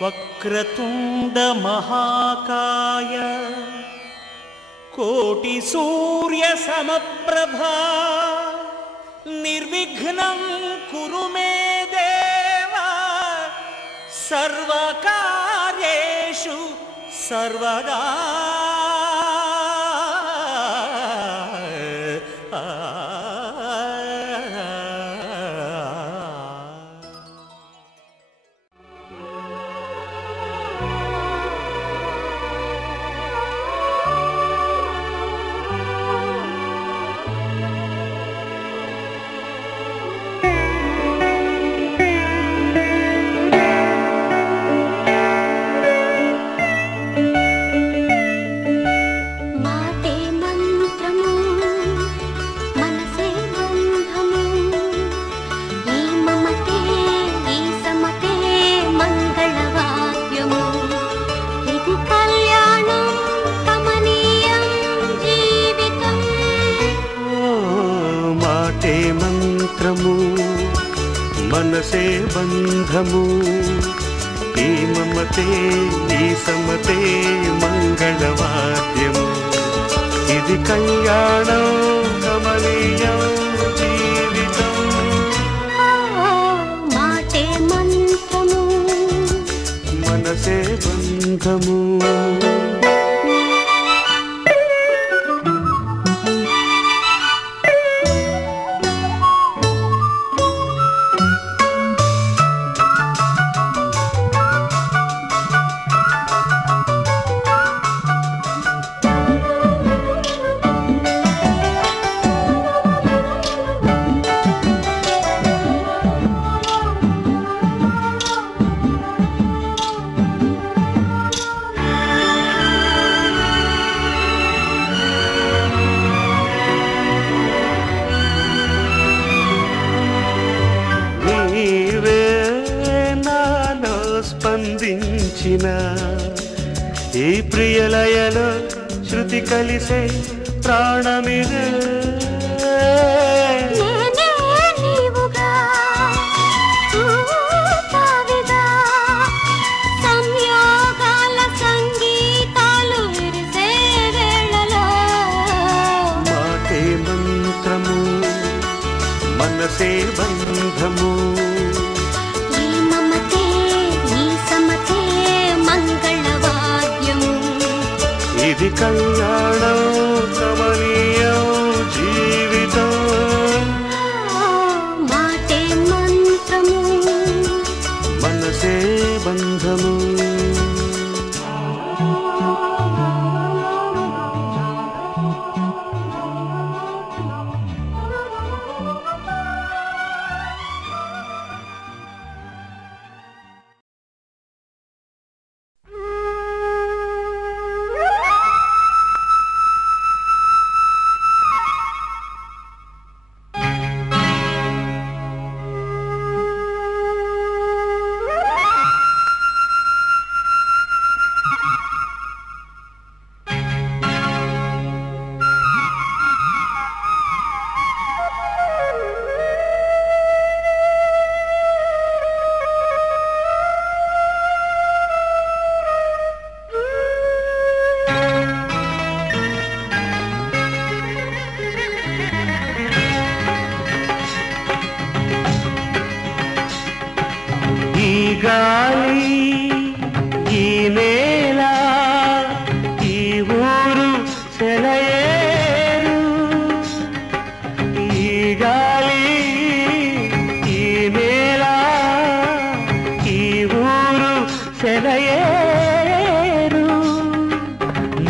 వక్రతుండ మహాకాయ కోటి సూర్య సమప్రభా నిర్విఘ్నం కురు మే దేవ సర్వకార్యేషు సర్వదా. మనసే బంధము ఈ మమతే ఈ సమతే మంగళవాద్యము ఇది కళ్యాణం కమనీయం జీవితం. మాటే మంత్రము మనసే బంధము. స్పందించిన ఈ ప్రియలయలో శృతి కలిసే ప్రాణమిదే. సంయోగాల సంగీతాలు విరిసే వేళలో మాటే మంత్రము మనసే బంధము ఇది కళ్యాణం కమనీయం జీవితం. మాటే మంత్రము మనసే బంధము. గాలి ఈ నేల ఈ ఊరు సెలయేరు. ఈ గాలి ఈ నేల ఈ ఊరు సెలయేరు.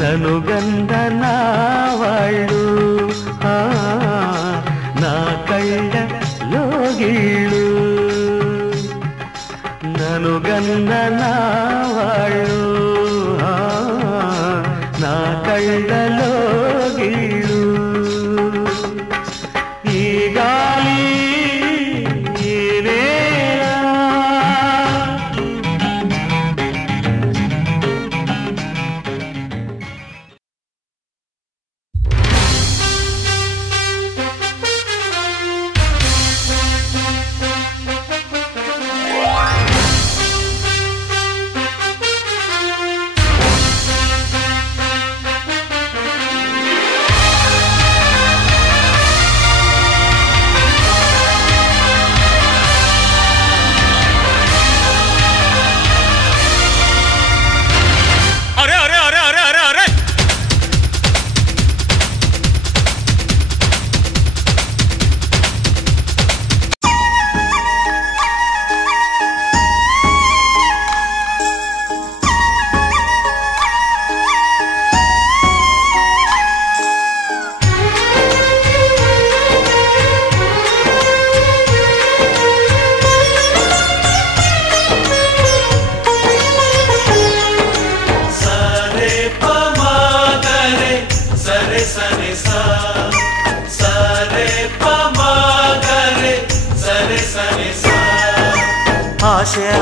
నన్ను గంధ నా వాళ్ళు నా కళ్ళ లోగిళ్ళు. నన్ను గన్న నా వాళ్ళు నా కళ్ళలో గిళ్ళు. ఈ గాలి ఈ నేల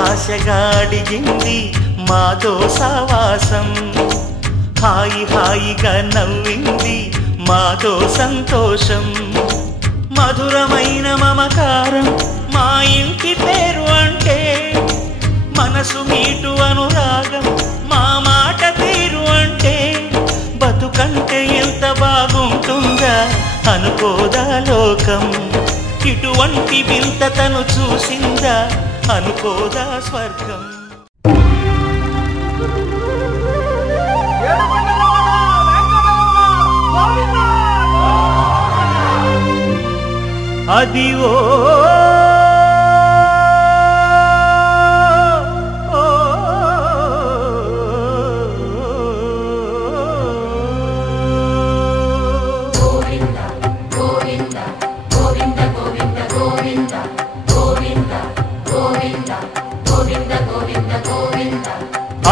ఆశగా అడిగింది మాతో సావాసం, హాయి హాయిగా నవ్వింది మాతో సంతోషం, మధురమైన మమకారం మా ఇంటి పేరు అంటే, మనసు మీటు అనురాగం మా మాట తీరు అంటే, బతుకంటే ఎంత బాగుంటుందా అనుకోదా లోకం, ఇటువంటి వింత తను చూసిందా అనుకోదా స్వర్గం. అదివో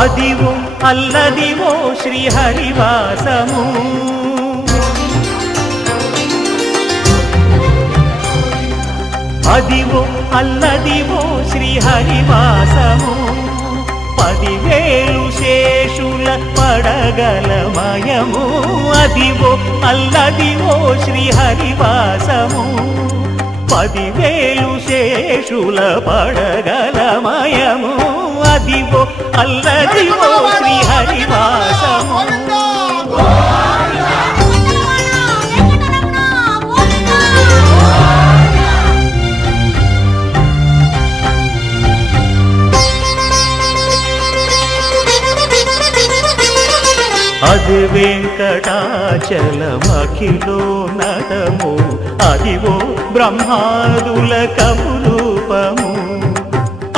అదివో అల్లదివో శ్రీహరివాసము, అదివో అల్లదివో శ్రీహరివాసము, 10,000 శేషుల పడగలమయము, అదివో అల్లదివో శ్రీహరివాసము, 10,000 శేషుల పడగలమయము, అదివో అల్లదివో శ్రీహరివాసము. అది వెంకటాచలమఖిలో నటము, అదివో బ్రహ్మాదుల కమురూపము,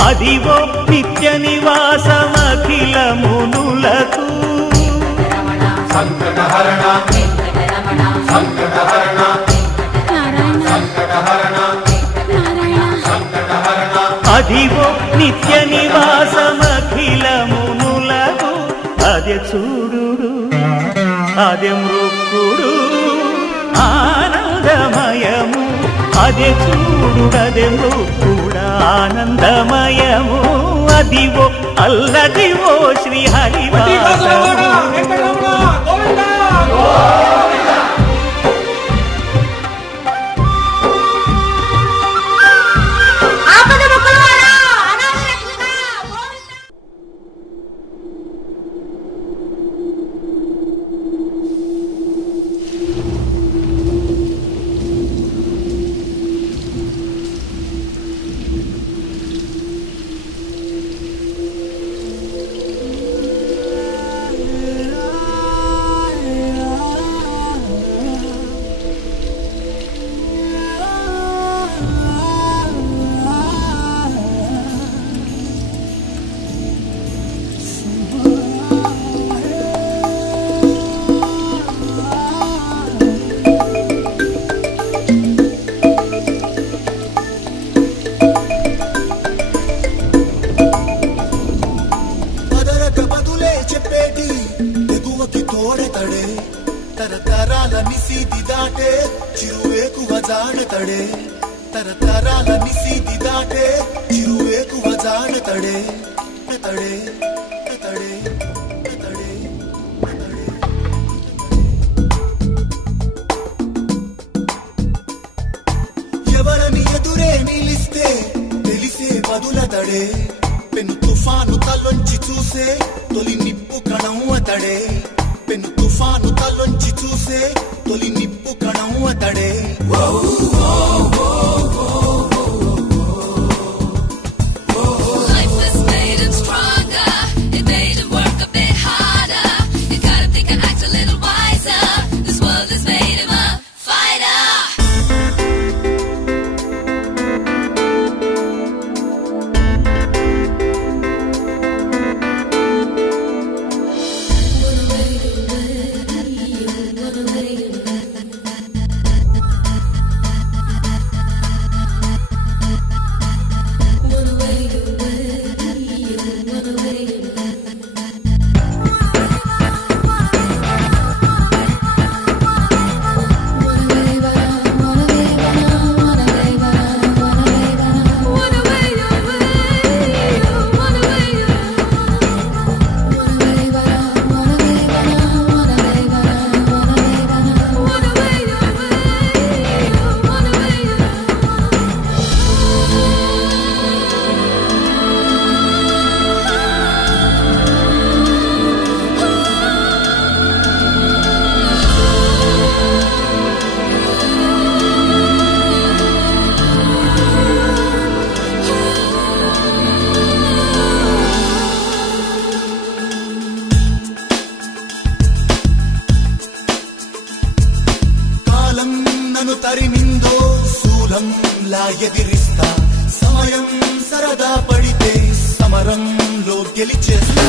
అదివో నిత్య నివాసమఖిల మునులకు, సంకటహరణ సంకటహరణ సంకటహరణ, అదివో నిత్య నివాసమఖిల మునులకు, అదే చూడు అదే మృక్కుడు ఆనందమయము, అదే చూడు అదే మృక్కుడు ఆనందమయము, అదివో అల్లదివో శ్రీహరివాసము. తరతరాల నిశీతి దాటే చిరువేకువ జాడతడే, తరతరాల నిశీతి దాటే చిరువేకువ జాడతడే, తడే తడే తడే. ఎవరని ఎదురే నిలిస్తే తెలిసే బదులతడే, పెను తుఫాను తలొంచి చూసే తొలి నిప్పు కణం అతడే, పెను తుఫాను తలొంచి చూసే తొలి నిప్పు కణం అతడే. ఇలా ఎదిరిస్తా సమయం సరదా పడితే సమరంలో గెలిచేస్తా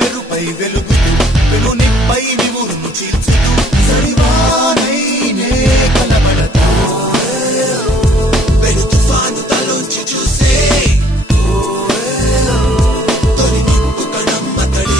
మెరుపై వెలుగుతూ వెలునిపై నివురును చీల్చుతూ సరివానైనే కలబడతా వెలు తుఫాను తలోంచి చూసే తొలి నిప్పు కణమ్మతడే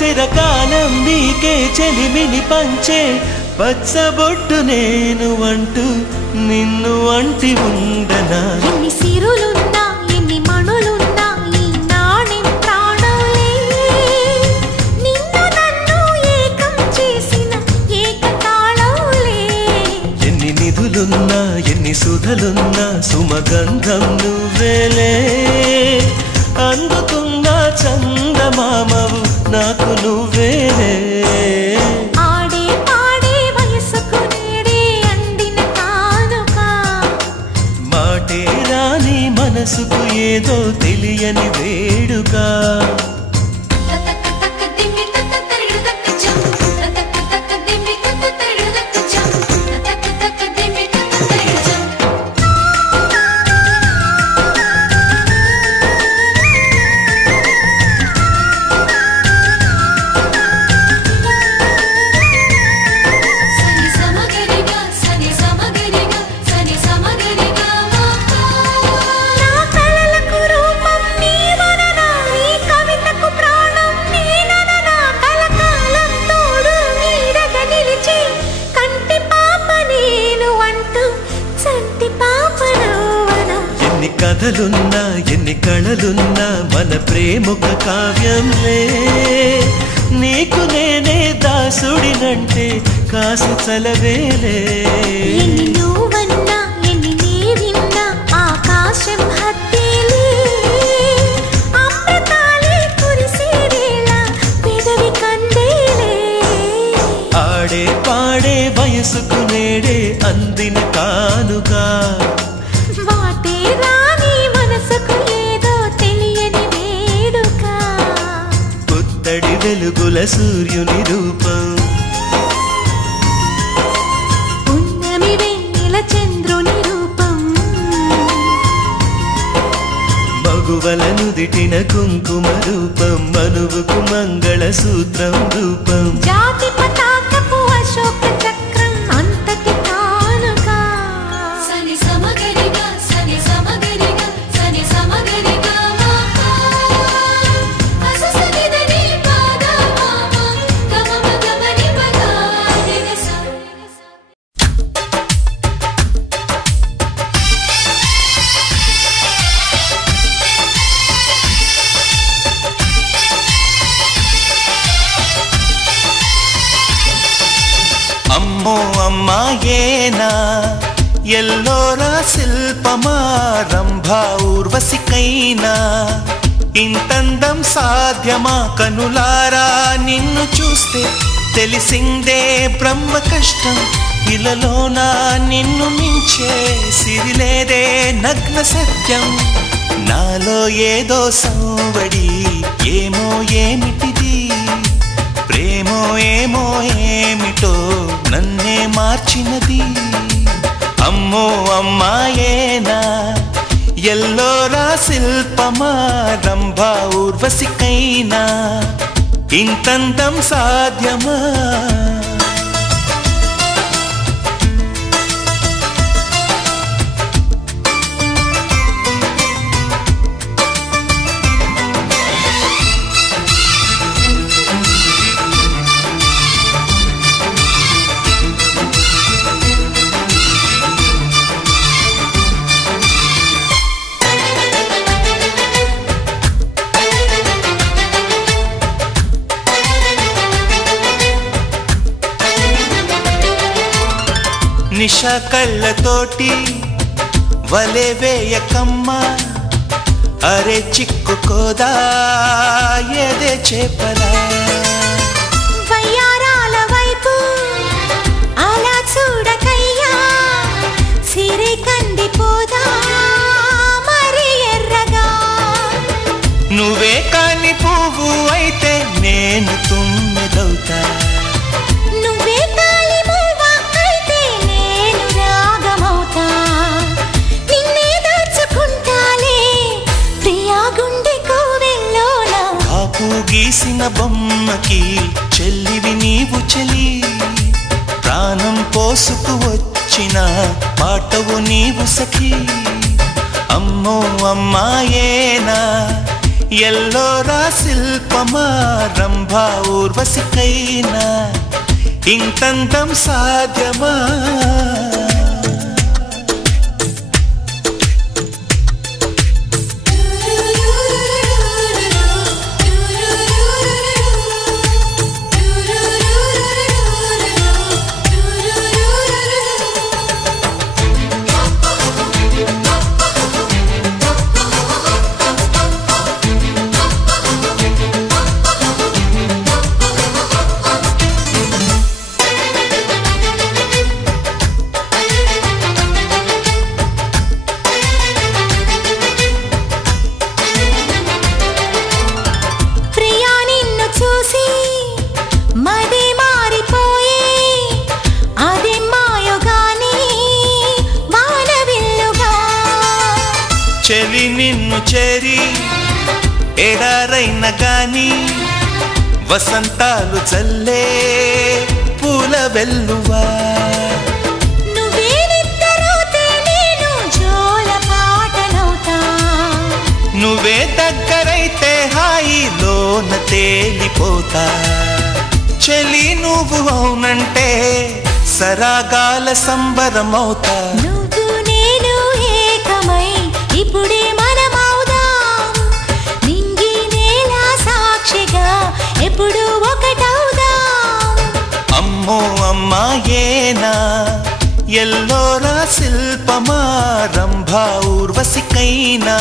చిరకాలం నీకే చెలిమిని పంచే పచ్చబొట్టు నేను అంటూ నిన్ను అంటి ఉండనా ఎన్ని సిరులున్నా ఎన్ని మణులున్నా ఈ నాణెం ప్రాణాలే నిన్ను నన్ను ఏకం చేసిన ఏకతాళంలే ఎన్ని నిధులున్నా ఎన్ని సుధలున్నా సుమగంధం నువ్వేలే అందుకున్న చందమామవు నాకు నువ్వేలే ఆడే పాడే వయసుకు నేడే అందిన కానుక మాటే రాని మనసుకు ఏదో తెలియని వేడుక కథలున్న మన ప్రేమొక కావ్యంలే నీకు నేనే దాసుడినంటే కాసి చలవేలే ఎన్ని నువ్వన్నా ఎన్ని నీవిన్నా ఆకాశం హత్తేలే అమృతాలే కురిసే వేళ పెదవి కందేలే ఆడే పాడే వయసుకు నేడే అందిన కానుగా వాటే రాని మనసుకు ఏదో తెలియని వేడుక పుత్తడి వెలుగుల సూర్యుని రూపం పున్నమి వెన్నెల చంద్రుని రూపం మగువల నుదిటిన కుంకుమ రూపం మనువుకు మంగళ సూత్రం రూపం జాతి పతాకపు అశోక చక్రం అంతటి కానుక సని సమగరిగా సని సమగరిగా సని సమగరిగా మామా అససనిదని పాద మామా గమమ గమని పదా నిరస అమ్మో అమ్మాయేనా ఎల్లోరా శిల్పమా రంభా ఊర్వశికైనా ఇంతందం సాధ్యమా కనులారా నిన్ను చూస్తే తెలిసిందే బ్రహ్మ కష్టం ఇలలోనా నిన్ను మించే సిరిలేదే నగ్న సత్యం నాలో ఏదో సంవడి ఏమో ఏమిటిది ప్రేమో ఏమో ఏమిటో నన్నే మార్చినది అమ్మో అమ్మాయేనా ఎల్లోరా శిల్పమా రంభా ఊర్వశికైనా ఇంతందం సాధ్యమా నిషా కళ్ళతోటి వలే వేయకమ్మా అరే చిక్కుకోదా ఏదే చేపలా వయ్యారాల వైపు అలా చూడకయ్యా సిరి కందిపోదా మరి ఎర్రగా నువ్వే కాని పువ్వు అయితే నేను తుమ్మెదవుతా నువ్వే తాళి మూవ అయితే నేను రాగమవుతా నిన్నే దాచుకుంటాలే ప్రియా గుండె కోవెల్లోన కాపు గీసిన బొమ్మకి చెల్లివి నీవు చెలి ప్రాణం పోసుకు వచ్చిన పాటవు నీవు సఖీ అమ్మో అమ్మాయేనా ఎల్లోరా శిల్పమా రంభా ఊర్వశికైనా ఇంతందం సాధ్యమా చెలి నిన్ను చేరి ఎడారైన గాని వసంతాలు చల్లే పూల వెల్లువా నువ్వే దగ్గరైతే హాయిలోన తేలిపోతా చెలి నువ్వు అవునంటే సరాగాల సంబరమవుతా నువ్వు నేను ఏకమై ఇప్పుడే మనమవుదాం నీవేనా ఎల్లోరా శిల్పమా రంభా ఊర్వశికైనా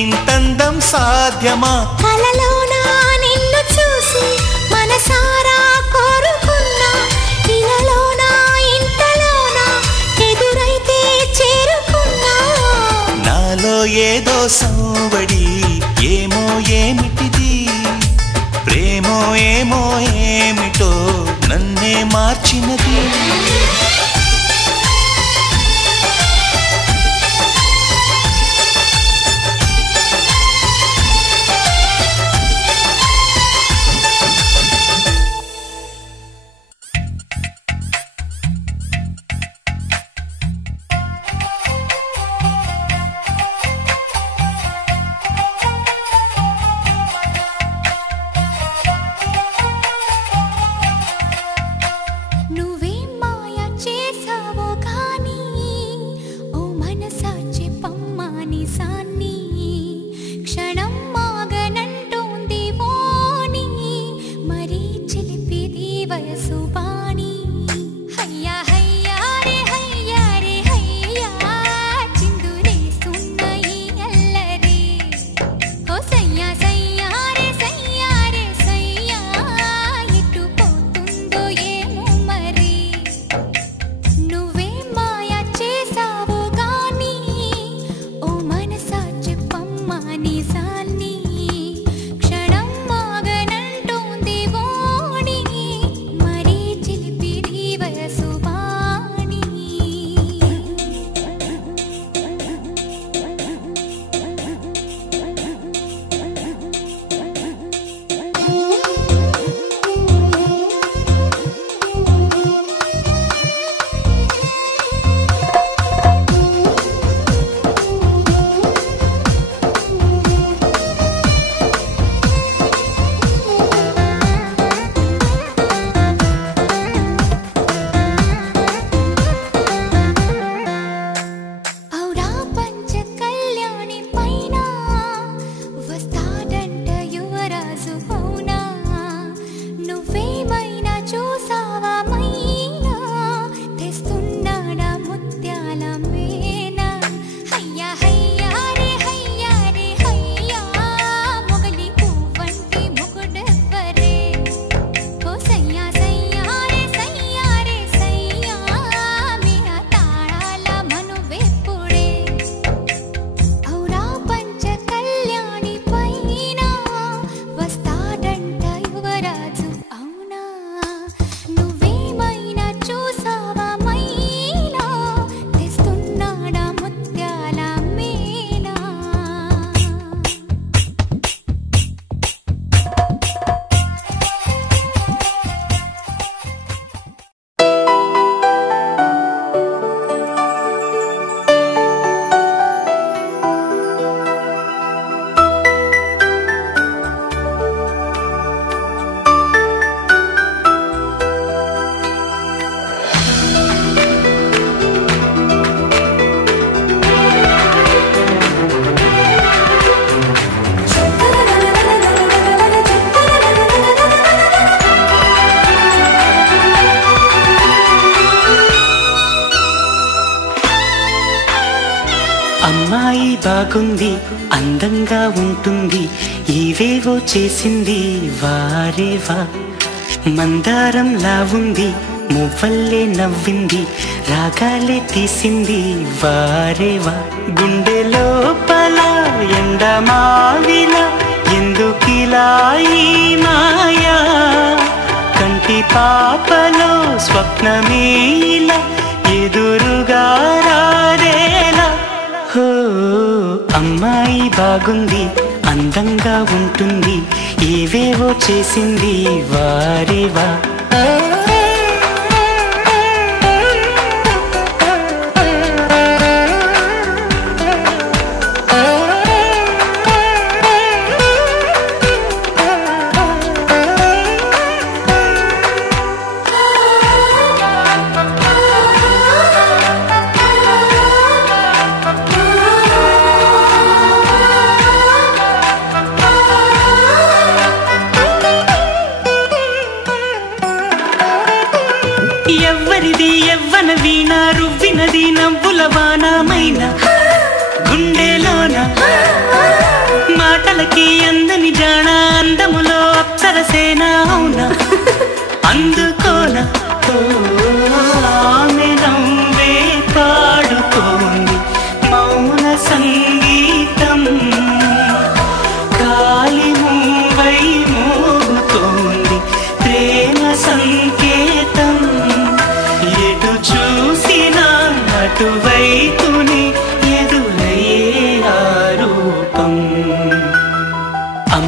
ఇంతందం సాధ్యమా కలలోనా నిన్ను చూసి మనసారా కోరుకున్నా ఇలలోనా ఇంతలోనా ఎదురైతే చేరుకున్నా నాలో ఏదో సంవడి ఏమో ఏమిటిది ప్రేమో ఏమో ఏమిటో నన్నే మార్చినది అమ్మాయి బాగుంది అందంగా ఉంటుంది ఏవేవో చేసింది వారేవా మందారంలా ఉంది మువ్వల్లే నవ్వింది రాగాలే తీసింది వారేవా గుండె లోపల ఎండమావిలా ఎందుకిలా ఈ మాయా కంటి పాపలో స్వప్నమే ఇలా ఎదురుగా రారేలా హో అమ్మాయి బాగుంది అందంగా ఉంటుంది ఏవేవో చేసింది వారేవా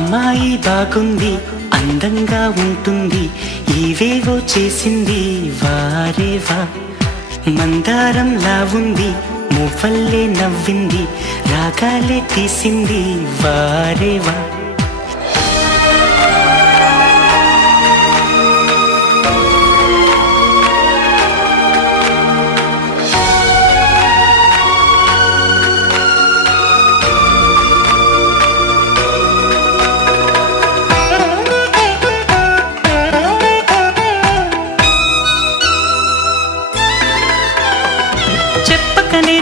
అమ్మాయి బాగుంది అందంగా ఉంటుంది ఏవేవో చేసింది వారేవా మందారంలా ఉంది మువ్వల్లే నవ్వింది రాగాలే తీసింది వారేవా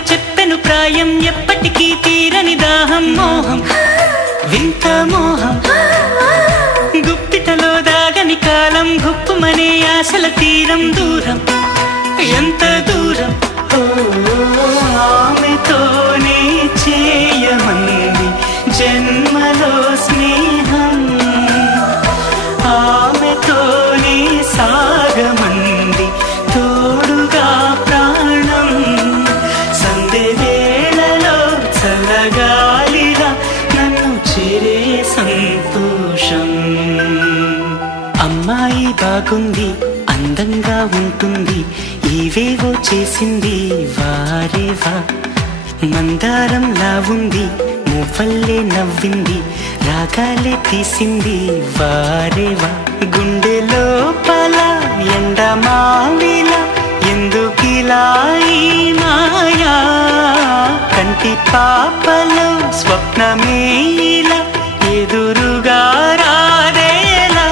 చెప్పెను ప్రాయం ఎప్పటికీ తీరని దాహం మోహం వింత మోహం గుప్పిటలో దాగని కాలం గుప్పుమనే ఆశల తీరం దూరం ఎంత దూరం ఆమెతోనే చేయమంది జన్మలో స్నేహం ఆమెతోనే సాగమంది తోడుగా ప్రాణం వేళలో చల్లగాలిగా నన్ను చేరే సంతోషం అమ్మాయి బాగుంది అందంగా ఉంటుంది ఏవేవో చేసింది వారేవా మందారంలా ఉంది మువ్వల్లే నవ్వింది రాగాలే తీసింది వారేవా గుండె లోపల ఎండమావిలా ఎందుకిలా ఈ మాయా కంటి పాపలో స్వప్నమేలా ఎదురుగా రాదేలా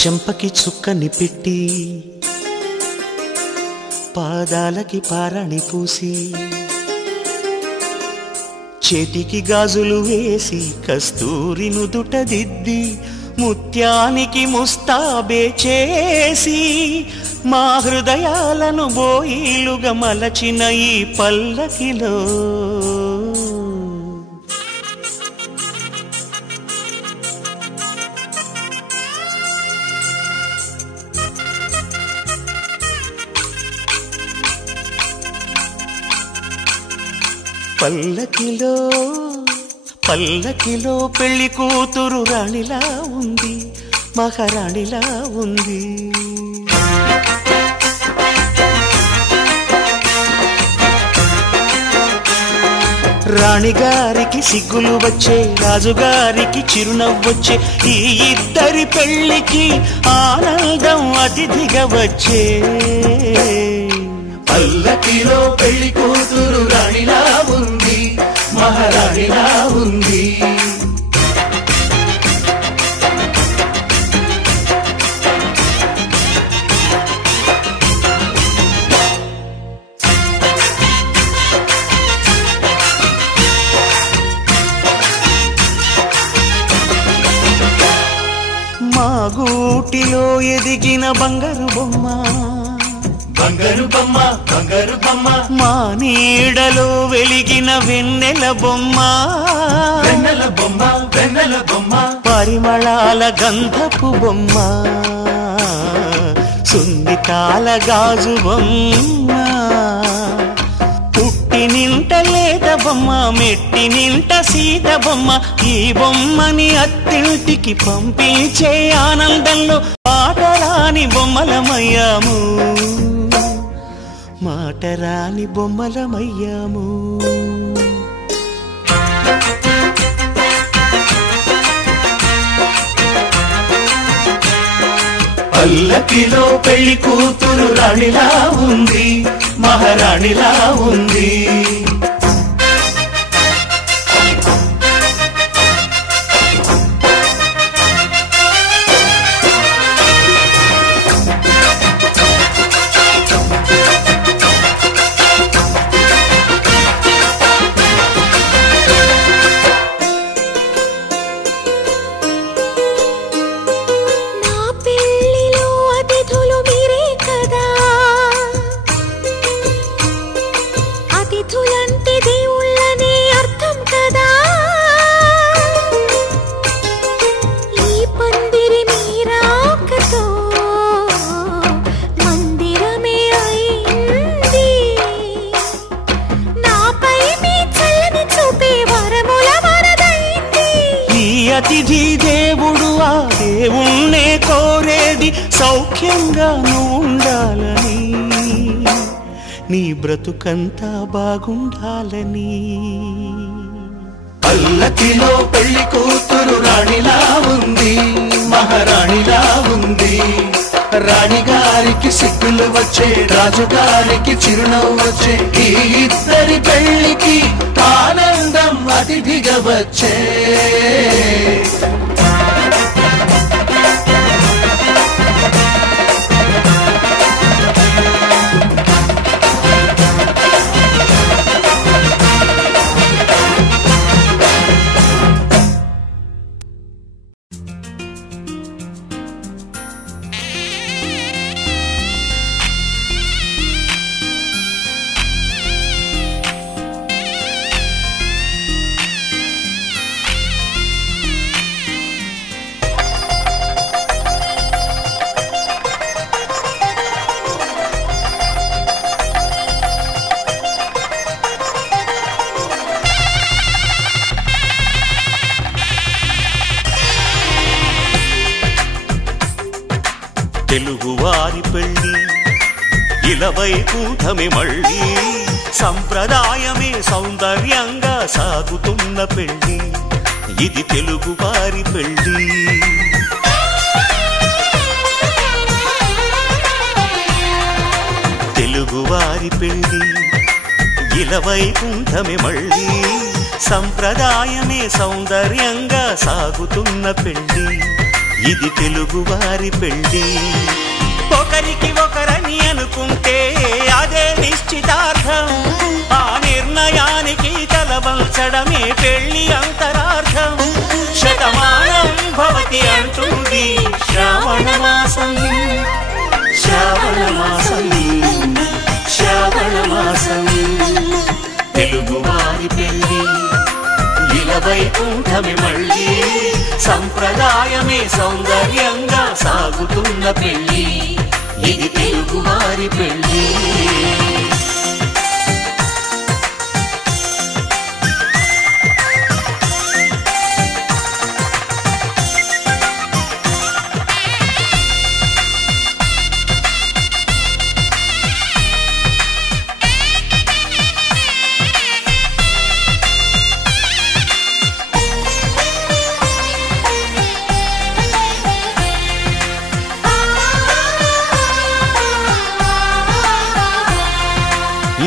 చెంపకి చుక్కని పెట్టి పాదాలకి పారాణి పూసి చేతికి గాజులు వేసి కస్తూరి నుదుట దిద్ది ముత్యానికి ముస్తాబే చేసి మా హృదయాలను బోయిలుగా మలచిన ఈ పల్లకిలో పల్లకిలో పల్లకిలో పెళ్లి కూతురు రాణిలా ఉంది మహారాణిలా ఉంది రాణిగారికి సిగ్గులు వచ్చే రాజుగారికి చిరునవ్వొచ్చే ఈ ఇద్దరి పెళ్లికి ఆనందం అతిథిగా వచ్చే పల్లకిలో పెళ్లి కూతురు రాణిలా ఉంది మహారాణిలా ఉంది మా గూటిలో ఎదిగిన బంగారు బొమ్మ బంగారు బొమ్మ బంగారు బొమ్మ మా నీడలో వెలిగిన వెన్నెల బొమ్మ వెన్నెల బొమ్మ వెన్నెల బొమ్మ పరిమళాల గంధపు బొమ్మ సున్నితాల గాజు బొమ్మ పుట్టి నింట లేత బొమ్మ మెట్టి నింట సీత బొమ్మ ఈ బొమ్మని అత్తింటికి పంపించే ఆనందంలో పాటరాని బొమ్మలమయ్యాము మాటరాని బొమ్మలమయ్యాము పల్లకిలో పెళ్లి కూతురు రాణిలా ఉంది మహారాణిలా ఉంది సౌఖ్యంగా నువ్వు ఉండాలని, నీ బ్రతుకంతా బాగుండాలని. పల్లకిలో పెళ్లి కూతురు రాణిలా ఉంది, మహారాణిలా ఉంది. రాణిగారికి సిగ్గులు వచ్చే, రాజుగారికి చిరునవ్వు వచ్చే, ఈ ఇద్దరి పెళ్లికి ఆనందం అతిథిగా వచ్చే. తెలుగువారి పెళ్ళి ఇలవైకుంఠమే మళ్ళీ, సంప్రదాయమే సౌందర్యంగా సాగుతున్న పెళ్ళి, ఇది తెలుగువారి పెళ్ళి. తెలుగువారి పెళ్ళి ఇలవైకుంఠమే మళ్ళీ, సంప్రదాయమే సౌందర్యంగా సాగుతున్న పెళ్ళి, ఇది తెలుగువారి పెళ్ళి. ఒకరికి ఒకరని అనుకుంటే అదే నిశ్చితార్థం, ఆ నిర్ణయానికి తలవంచడమే పెళ్ళి అంతరార్థం. శతమానం భవతి అంటుంది శ్రావణ మాసం, శ్రావణ మాసం, శ్రావణ మాసం. తెలుగువారి పెళ్ళి ఇలవైకుంఠమే మళ్ళీ, సంప్రదాయమే సౌందర్యంగా సాగుతున్న పెళ్ళి, ఇది తెలుగువారి పెళ్ళి.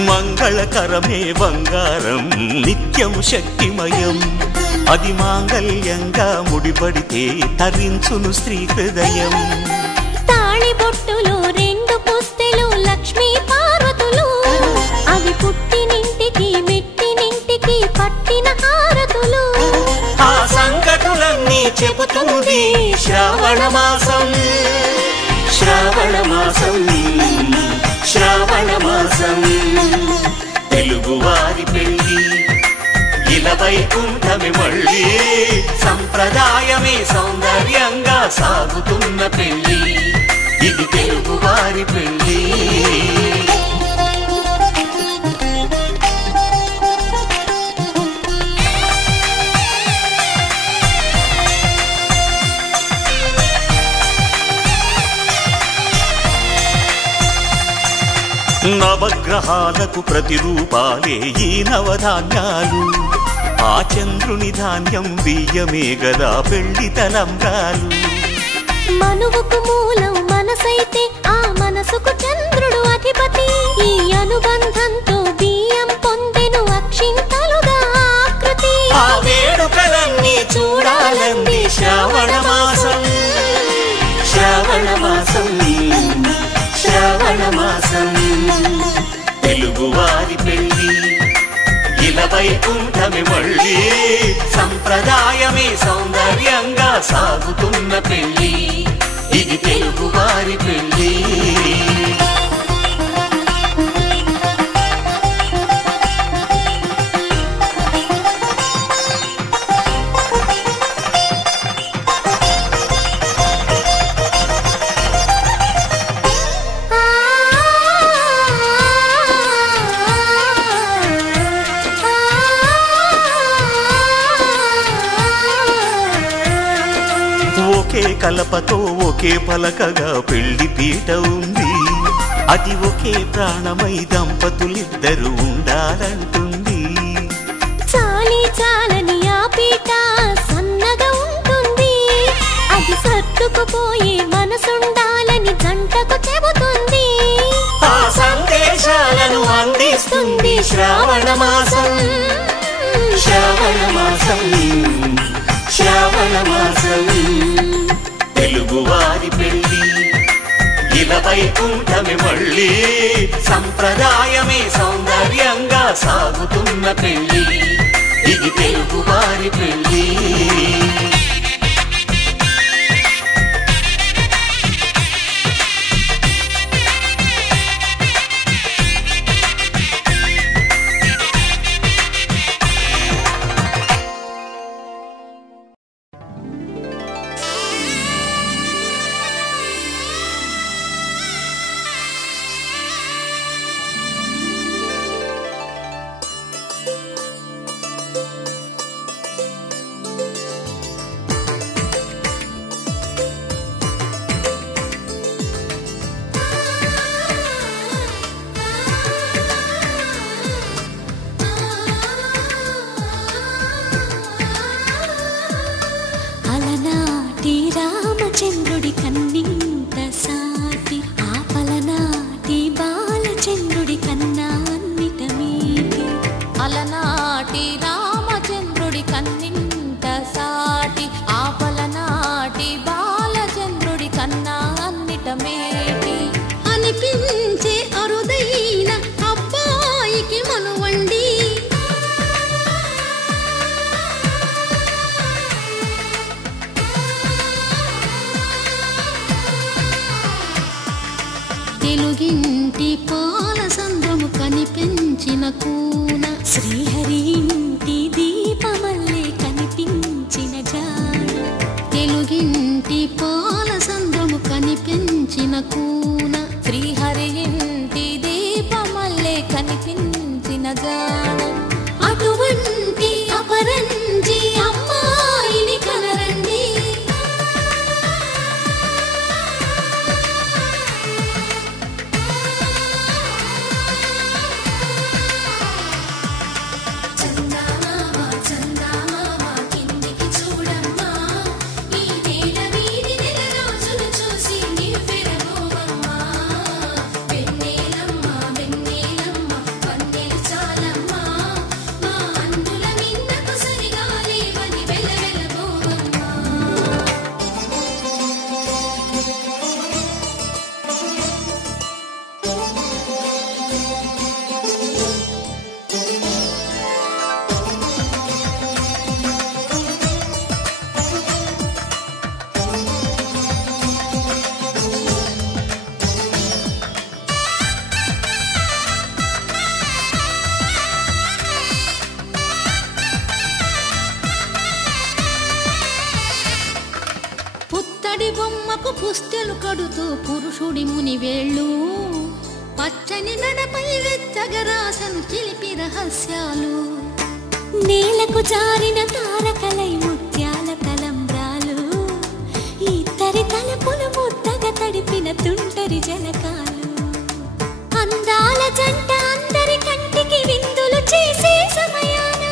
మంగళకరమే బంగారం నిత్యం శక్తిమయం, అది మాంగళ్యంగా ముడిపడితే తరించును స్త్రీ హృదయం. తాళిబొట్టులు రెండు పుస్తెలు లక్ష్మీ పార్వతులు, అవి పుట్టినింటికి మెట్టినింటికి పట్టిన హారతులు. ఆ సంగతులన్నీ చెబుతుంది శ్రావణ మాసం, శ్రావణ మాసం, శ్రావణ మాసం. తెలుగువారి పెళ్ళి ఇలవైకుంఠమే మళ్ళీ, సంప్రదాయమే సౌందర్యంగా సాగుతున్న పెళ్ళి, ఇది తెలుగువారి పెళ్ళి. నవగ్రహాలకు ప్రతిరూపాలే ఈ నవధాన్యాలు, ఆ చంద్రుని ధాన్యం బియ్యమే గదా పెళ్లి తలంబ్రాలు. మనువుకు మూలం మనసైతే ఆ మనసుకు చంద్రుడు అధిపతి, ఈ అనుబంధంతో బియ్యం పొందెను అక్షింతలుగా ఆకృతి. ఆ వేడుకలన్నీ చూడాలంది శ్రావణ మాసం, శ్రావణ మాసం, శ్రావణ మాసం. తెలుగువారి పెళ్ళి ఇలవైకుంఠమే మళ్ళీ, సంప్రదాయమే సౌందర్యంగా సాగుతున్న పెళ్ళి, ఇది తెలుగువారి పెళ్ళి. ఒకే కలపతో ఒకే పలకగా పెళ్లి పీట ఉంది. అది ఒకే ప్రాణమై దంపతులిద్దరు ఉండాలంటుంది. చాలి చాలని ఆ పీట సన్నగా ఉంటుంది. అది సర్దుకుపోయే మనసుండాలని జంటకు చెబుతుంది. ఆ సందేశాలను అందిస్తుంది శ్రావణ మాసం. శ్రావణ మాసం, శ్రావణ మాసం. తెలుగువారి పెళ్లి ఇలా వైకుంఠమే మళ్ళీ. సంప్రదాయమే సౌందర్యంగా సాగుతున్న పెళ్లి. ఇది తెలుగువారి పెళ్లి. అలనాటి రామచంద్రుడి కన్నింత సాటి, ఆపలనాటి బాలచంద్రుడి కన్నా అన్నిట మీటి. అలనాటి రామచంద్రుడి కన్నింత సాటి, ఆపలనాటి బాలచంద్రుడి కన్నా అన్నిట మేటి. అనిపించే అరుదైన అబ్బాయికి మనువండి. తెలుగింటి పాల సంద్రము కనిపించిన కూన, శ్రీహరి ఇంటి దీపమల్లే కనిపించిన జాడ. తెలుగింటి పాల సంద్రము కనిపించిన కూన, శ్రీహరి ఇంటి దీపమల్లే కనిపించిన జాడ. అటువంటి అపరంజి అమ్మాయిని కనరండి. పుత్తడి బొమ్మకు పుస్తెలు కడుతూ పురుషుడి ముని వేళ్ళు, పచ్చని మెడపై వెచ్చగరాసను చిలిపి రహస్యాలు. నేలకు జారిన తారకలై ముత్యాల తలంబ్రాలు, ఇద్దరి తలపులు ముద్దగా తడిపిన తుంటరి జలకాలు. అందాల జంట అందరి కంటికి విందులు చేసే సమయాన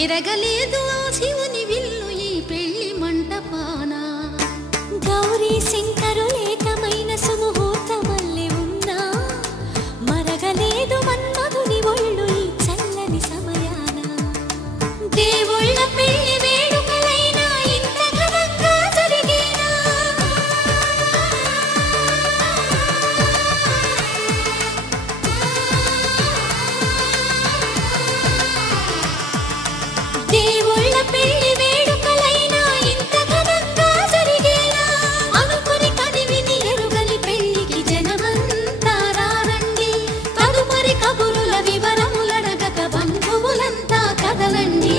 విరగలేదు ఆ శివుని విల్లు ఈ పెళ్లి మంటపాన. గౌరీ శంకరు ఏకమైన సుముహూర్తమల్లె ఉన్నా మరగలేదు మన్మధుని ఒళ్ళు ఈ చల్లని సమయాన. దేవుళ్ళ పెళ్లి వేడుకలైనా ఇంత ఘనంగా జరిగేనా? దేవుళ్ళ పెళ్లి వేడుకలైనా ఇంత ఘనంగా జరిగేనా? అనుకుని కదివిని ఎరుగని పెళ్లికి జనమంతా రారండి. తదుపరి కబురుల వివరములడగక బంధువులంతా కదలండి.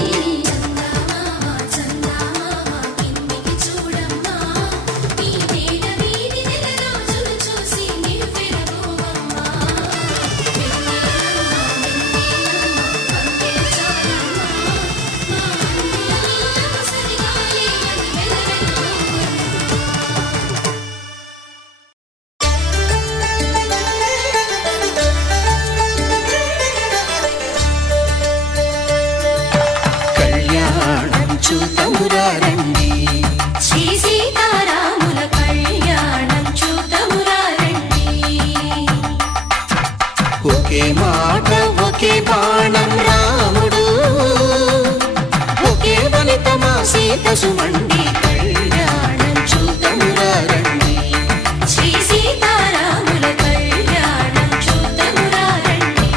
కళ్యాణం చూతమురా రండి, శ్రీ సీతారాముల కళ్యాణం చూతమురా రండి. ఒకే మాట ఒకే బాణం రాముడు, ఒకే వనిత మా సీత సుమండి. కళ్యాణం చూతమురా రండి, శ్రీ సీతారాముల కళ్యాణం చూతమురా రండి.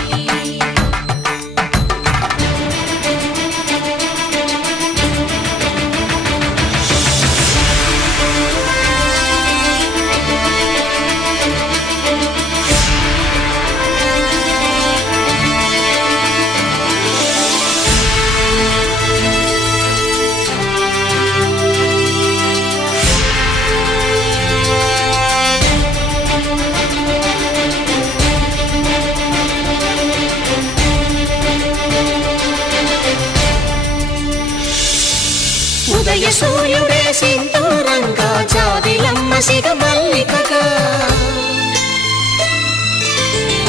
ఉదయ సూర్యుడే సింధూరంగా జాబిలమ్మ సిగ మల్లికగా,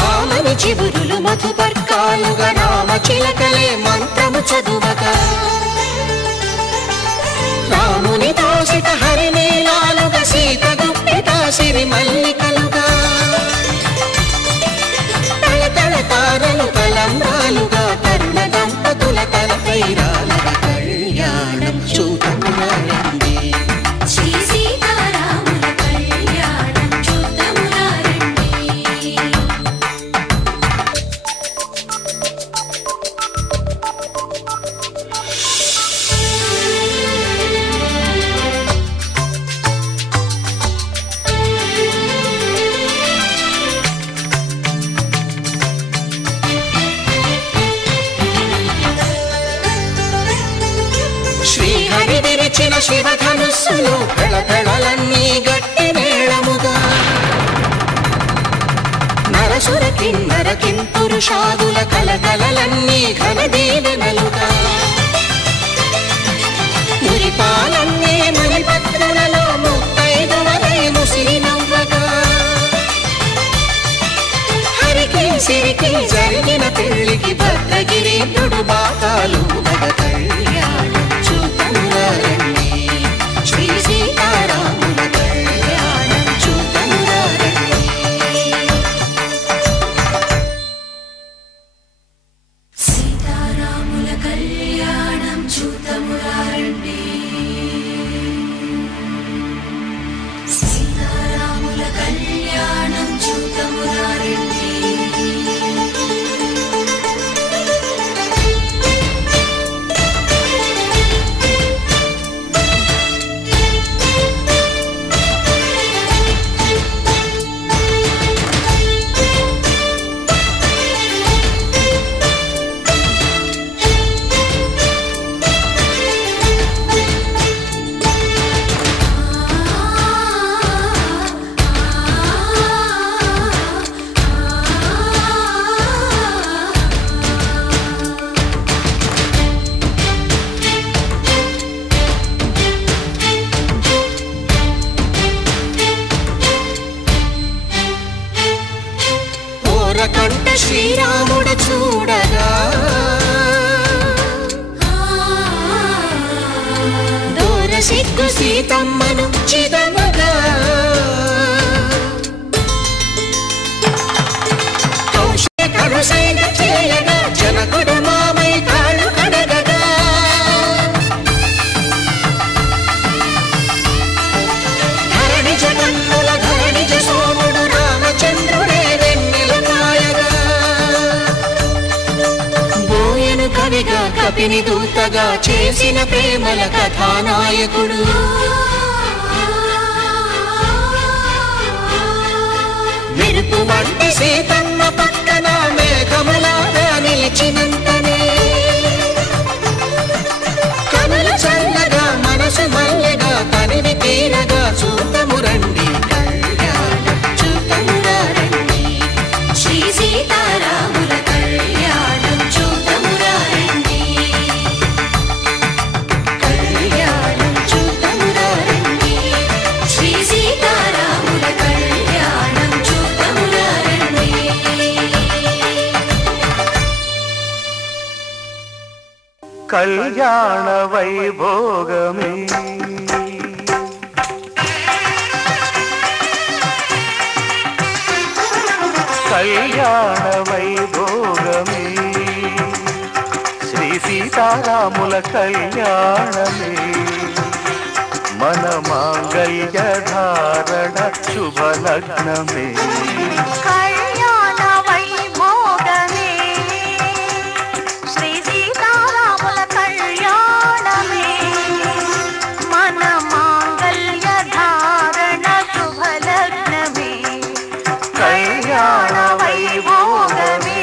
ఆమని చివురులు మధుపర్కాలుగా రామ చిలకలే మంత్రము చదువగా, రాముని దోసిట హరినీలాలుగా సీత గుప్పిట సిరి మల్లికలుగా, తళతళ తారలు తలంబ్రాలుగా తరుణ దంపతుల తలపైరాలుగా. కళ్యాణం చూతమురా రండి, శ్రీ సీతారాముల కళ్యాణం చూతమురా రండి. శ్రీహరి విరిచిన శివధనుస్సులు పెళపెళలన్నీ గట్టి మేళముగా, నరసుర కిన్నర కింపురుషాదుల కలకలలన్నీ ఘన దీవెనలుగా, మురిపాలన్నీ మణిపత్రులలో ముత్తైదువలై ముసిరి నవ్వగా, హరికి సిరికి జరిగిన పెళ్లికి భద్రగిరీంద్రుడు బాకాలు మగ. కళ్యాణం చూతమురా రండి, శ్రీ సీతారాముల కళ్యాణం చూతమురా రండి. సీతారాముల కళ్యాణం చూతమురా రండి. సీతారాముల కళ్యాణం చూతమురా రండి. కంట శ్రీరాముడు చూడగా, ముద్దు సీతమ్మను చిదమగా కౌశేకరుసైన చేయగా జనకుడు మామై కాళ్ళు కడగగా ధరణి జగన్నుల ధరణిజ సోముడు రామచంద్రుడే వెన్నెల నాయగా బోయను కవిగా కపిని దూతగా చేసిన ప్రేమల కథానాయకుడు మెరుపు వంటి సీతమ్మ పక్కన మేఘములాగా నిలిచినంతనే కనులు చల్లగా మనసు మల్లెగా తనివి తీరగా చూతము రండి కళ్యాణం చూతమురా రండి శ్రీ సీతారాముల కళ్యాణం చూతమురా రండి కళ్యాణం చూతమురా రండి శ్రీ సీతారాముల కళ్యాణం చూతమురా రండి కళ్యాణ వైభోగమే కళ్యాణ వైభోగమే శ్రీ సీతారాముల కళ్యాణమే మన మాంగళ్య ధారణ శుభలగ్నమే కళ్యాణ వైభోగమే శ్రీ సీతారాముల కళ్యాణమే మన మాంగళ్య ధారణ శుభలగ్నమే కళ్యాణ వైభోగమే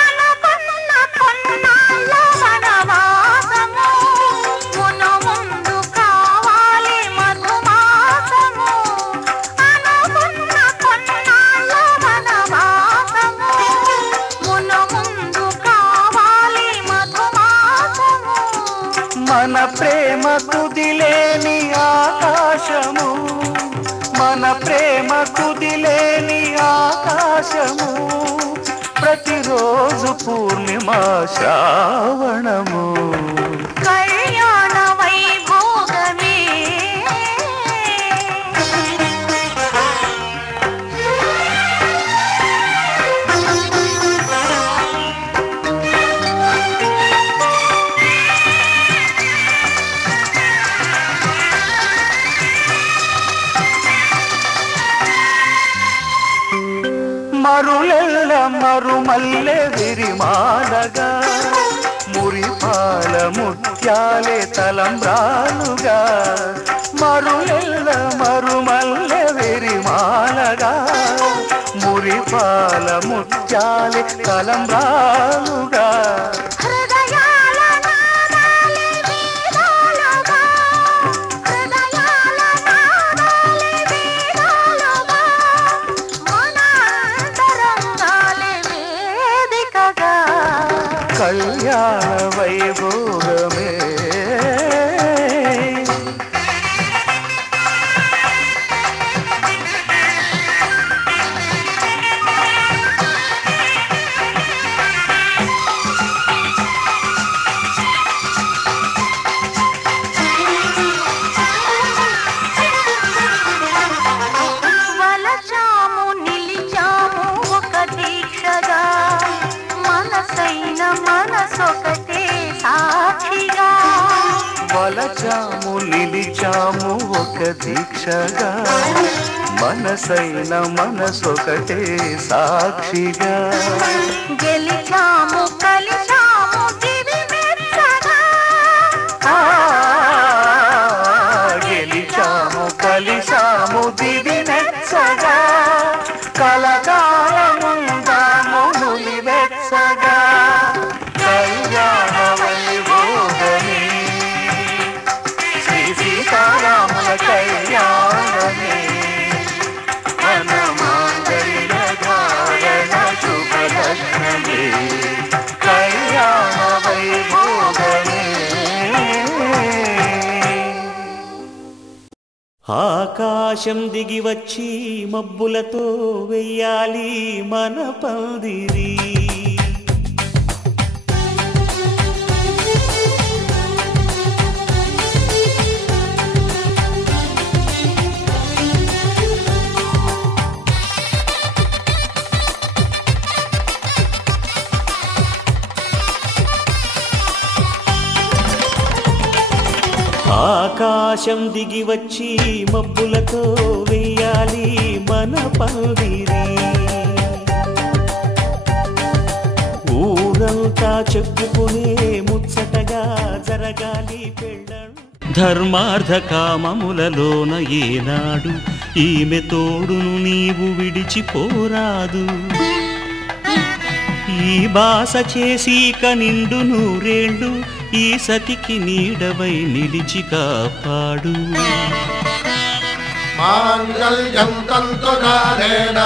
అనుకున్న కొన్నాళ్ళ వనవాసము మును ముందు కావాలి మధుమాసము అనుకున్న కొన్నాళ్ళ వనవాసము మును ముందు కావాలి మధుమాసము మన ప్రేమ కుదిలేని ఆకాశము మన ప్రేమ కుదిలేని ఆకాశము ప్రతిరోజు పూర్ణిమ శ్రావణము కళ్యాణ వైభోగమే మరులెల్ల మరుమల్లె విరిమాలగా మురిపాల ముత్యాలే తలంబ్రాలుగా మరులెల్ల మరుమల్లె విరిమాలగా మురిపాల ముత్యాలే తలంబ్రాలుగా హృదయాల నాదాలే వేదాలుగా హృదయాల నాదాలే వేదాలుగా మన అంతరంగాలే వేదికగా కళ్యాణ వైభోగమే వలచాము నిలిచాము ఒక దీక్షగా మనసైన మనసొకటే సాక్షిగా వలచాము నిలిచాము ఒక దీక్షగా మనసైన మనసొకటే సాక్షిగా గెలిచాము కలిచాము దివి మెచ్చగా గెలిచాము కలిసాము దివి నెచ్చగా కలకాలముందాము నులి వెచ్చగా కళ్యాణ వైభోగమే శ్రీ సీతారాముల కళ్యాణమే మన మాంగళ్య ధారణ శుభ ఆకాశం దిగి వచ్చి మబ్బులతో వెయ్యాలి మన పందిరి. ఆకాశం దిగి వచ్చి మబ్బులతో వెయ్యాలి మన పందిరి. ఊరంతా చెప్పుకునే ముచ్చటగా జరగాలి పెళ్ళం. ధర్మార్థ కామములలోన ఏనాడు ఈమె తోడును నీవు విడిచిపోరాదు. ఈ బాస చేసి కనిండు నూరేళ్ళు ఈ సతికి నీడవై నిలిచి కాపాడు. మాంగళ్యం తంతునానేన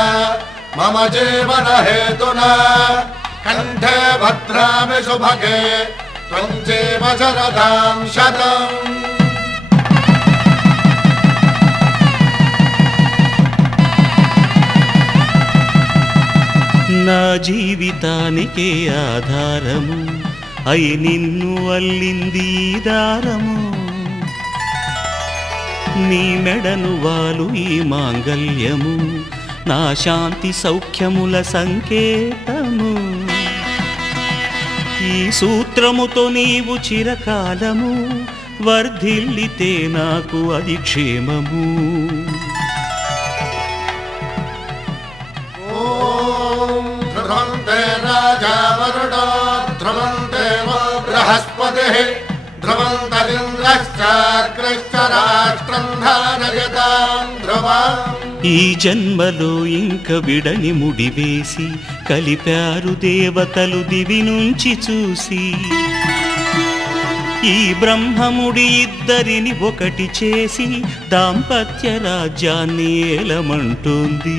మమ జీవన హేతునా కంఠే భద్రామి శుభగే త్వం జీవ శరదాం శతం. నా జీవితానికే ఆధారము అయి నిన్ను అల్లింది దారము. నీ మెడను వాలు ఈ మాంగల్యము నా శాంతి సౌఖ్యముల సంకేతము. ఈ సూత్రముతో నీవు చిరకాలము వర్ధిల్లితే నాకు అది క్షేమము. రాజా వరుడో ధ్రువం దేవో బృహస్పతిః ధ్రువం తదింద్రశ్చాగ్రశ్చ రాష్ట్రం ధారయతాం ధ్రువం. ఈ జన్మలో ఇంక విడని ముడివేసి కలిపారు దేవతలు దివి నుంచి చూసి. ఈ బ్రహ్మముడి ఇద్దరిని ఒకటి చేసి దాంపత్య రాజ్యాన్ని ఏలమంటోంది.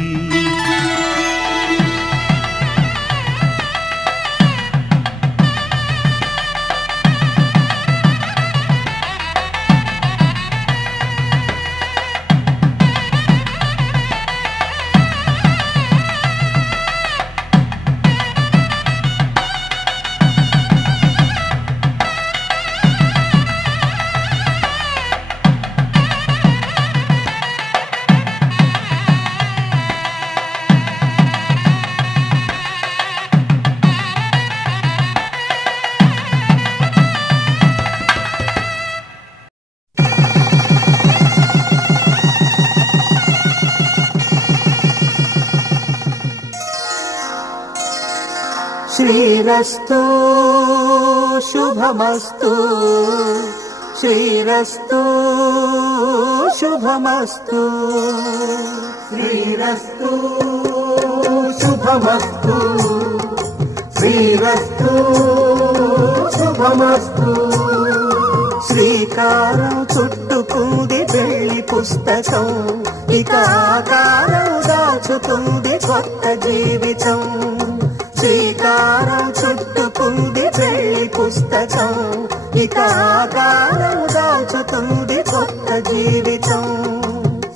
శ్రీరస్తు శుభమస్తు శ్రీరస్తు శుభమస్తు శ్రీరస్తు శుభమస్తు శ్రీరస్తు శుభమస్తు. శ్రీకారం చుట్టుకుంది పెళ్లి పుస్తకం ఇక ఆకారం దాచుకుంది కొత్త జీవితం. శ్రీకారం చుట్టుకుంది పెళ్లి పుస్తకం ఇక ఆకారం దాచుతుంది కొత్త జీవితం.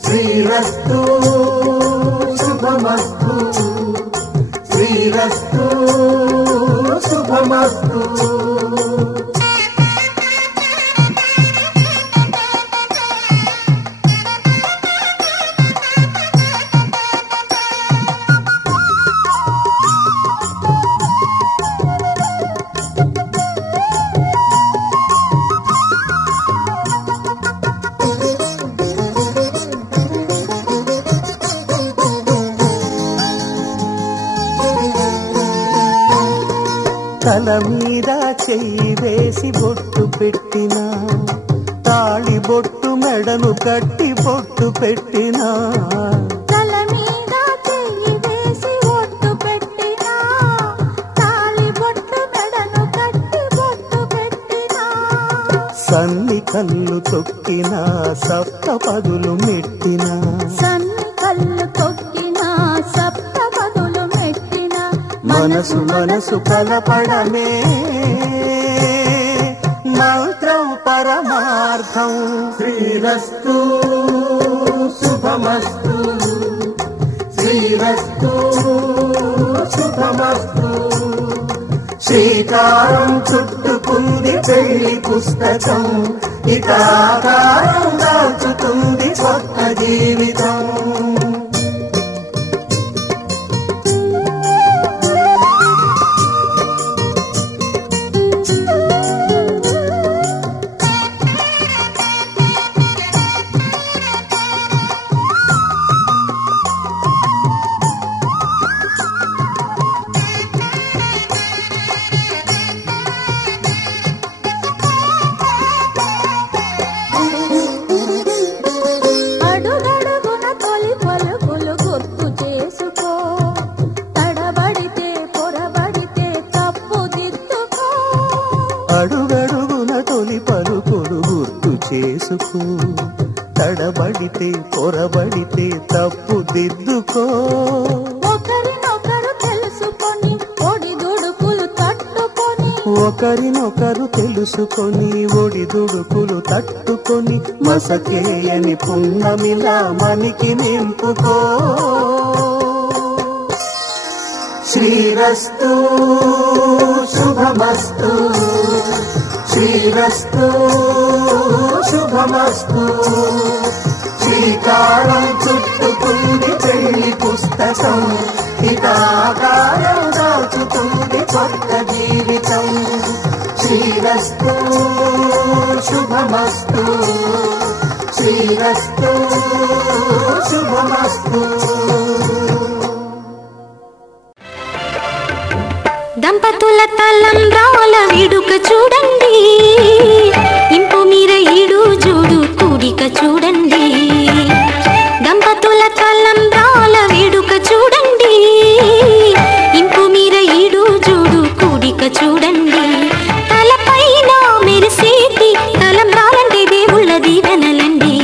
శ్రీరస్తు శుభమస్తు శ్రీరస్తు శుభమస్తు. తల మీద చెయ్యి వేసి బొట్టు పెట్టినా తాళి బొట్టు మెడను కట్టి బొట్టు పెట్టినా. తల మీద చెయ్యి వేసి బొట్టు పెట్టినా తాళి బొట్టు మెడను కట్టి బొట్టు పెట్టినా. సన్ని కళ్ళు తొక్కినా సప్త పదులు మెట్టినా సన్ని కళ్ళు తొక్కినా సప్త పదులు మెట్టినా. మనసు మనసు కలపడమే మంత్రం పరమార్థం. శ్రీరస్తు శుభమస్తు శ్రీరస్తు శుభమస్తు శ్రీకారం చుట్టుకుంది పెళ్లి పుస్తకం ఇక ఆకారం దాచుతుంది కొత్త జీవితం తడబడితే పొరబడితే తప్పు దిద్దుకో ఒకరినొకరు తెలుసుకొని ఒడిదుడుకులు తట్టుకొని ఒకరినొకరు తెలుసుకొని ఒడిదుడుకులు తట్టుకొని మసకేయని పున్నమిలా మనికి నింపుకో శ్రీరస్తు శుభమస్తు శ్రీరస్తు శుభమస్తు శ్రీకారం చుట్టుకుంది పెళ్లి పుస్తకం ఇక ఆకారం దాచుతుంది కొత్త జీవితం శ్రీరస్తు శుభమస్తు శ్రీరస్తు శుభమస్తు దంపతుల తలంబ్రాల వేడుక చూడండి ఇంపు మీర ఈడు జోడు కూడిక చూడండి దంపతుల తలంబ్రాల వేడుక చూడండి ఇంపు మీర ఈడు జోడు కూడిక చూడండి తలపైన మెరిసేటి తలంబ్రాలంటే దేవుళ్ళ దీవెనలండి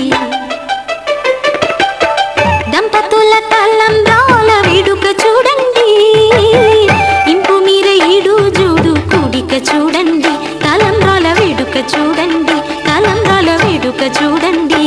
దంపతుల తలంబ్రాల వేడుక చూడండి చూడండి తలంబ్రాల వేడుక చూడండి తలంబ్రాల వేడుక చూడండి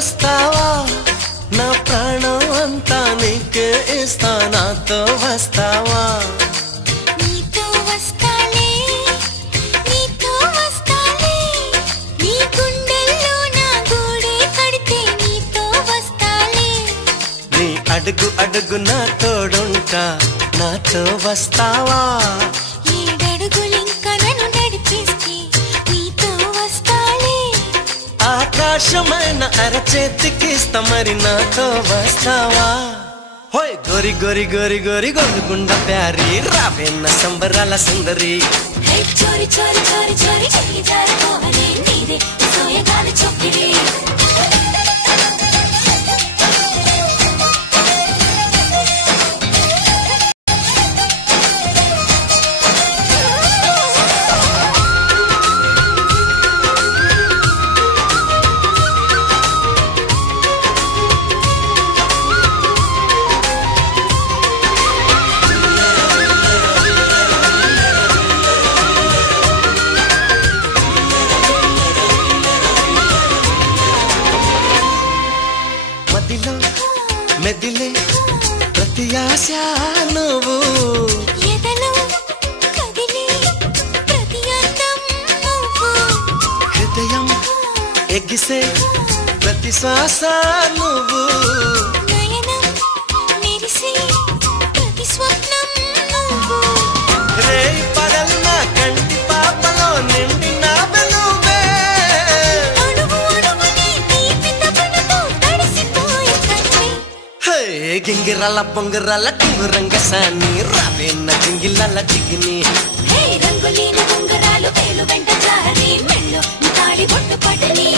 వస్తావా నా ప్రాణం అంతా నీకే ఇస్తా నాతో వస్తావా నీతో వస్తాలే నీతో వస్తాలే నీ గుండెల్లో నా గూడే కడితే నీతో వస్తాలే నీ అడుగు అడుగు నా తోడుంటా నాతో వస్తావా ఏడడుగులింకా నన్ను నడిపిస్తే నీతో వస్తాలే ఆకాశమైన అరచేతికిస్తా మరి నాతో వస్తావా హోయ్ గోరి గోరి గోరి గోరి గొంగుండ ప్యారి రావేన్న సంబరాల సుందరి హే చోరి చోరి చోరి చోరి చెయ్యి జారిపోవనే నీదే సోయగాలి చొక్కిడి మెదిలే ప్రతి ఆశ నువ్వు ఎదలో కదిలే ప్రతి అందం నువ్వు హృదయం ఎగిసే ప్రతి శ్వాస నువ్వు నయనం మెరిసే ప్రతి స్వప్నం నువ్వు రే పగల్ నా కంటి పాపలో నిండిన వెలువే అడుగు అడుగుని తీపి తపనతో తడిసిపోయే కన్నే హే గింగిరాల పొంగిరాల టింగురంగ సాని రావేన్న జింగిలాల జిగిని హే రంగులీన ఉంగరాలు వేలు వెంట జారి మెళ్ళు తాళి బొట్టు పడని